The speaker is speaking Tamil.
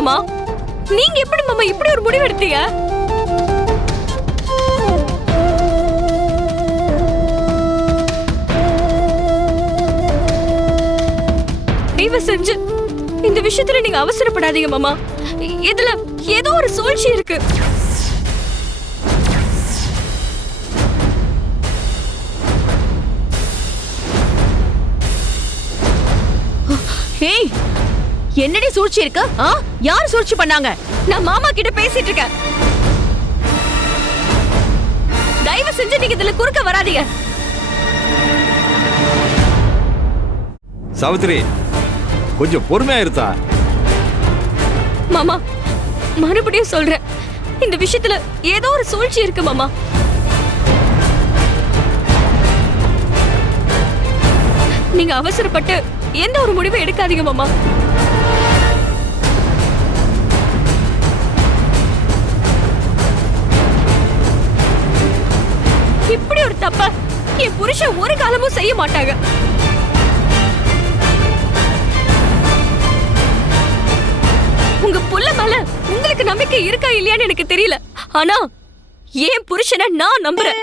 மாமா? நீங்க எப்படி மாமா இப்படி ஒரு முடிவு எடுத்தீங்க? தயவு செஞ்சு இந்த விஷயத்துல நீங்க அவசரப்படாதீங்க மாமா. இதுல ஏதோ ஒரு சூழ்ச்சி இருக்கு. ஏய் என்னடி சூழ்ச்சி இருக்கு? ஆ? யார் சூழ்ச்சி பண்ணாங்க? நான் மாமா கிட்ட பேசிட்டு இருக்கேன். தயவு செஞ்சு நீங்க இதுல குறுக்க வராதீங்க. சாவித்திரி கொஞ்சம் பொறுமையா இருத்தா? மாமா மறுபடியும் சொல்றேன். இந்த விஷயத்துல ஏதோ ஒரு சூழ்ச்சி இருக்கு மாமா. நீங்க அவசரப்பட்டு எந்த ஒரு முடிவும் எடுக்காதீங்க மாமா. தப்ப என் புருஷன் ஒரு காலமும் செய்ய மாட்டாங்க. உங்க புள்ள மேல உங்களுக்கு நம்பிக்கை இருக்கா இல்லையான்னு எனக்கு தெரியல. ஆனா என் புருஷனை நான் நம்புறேன்.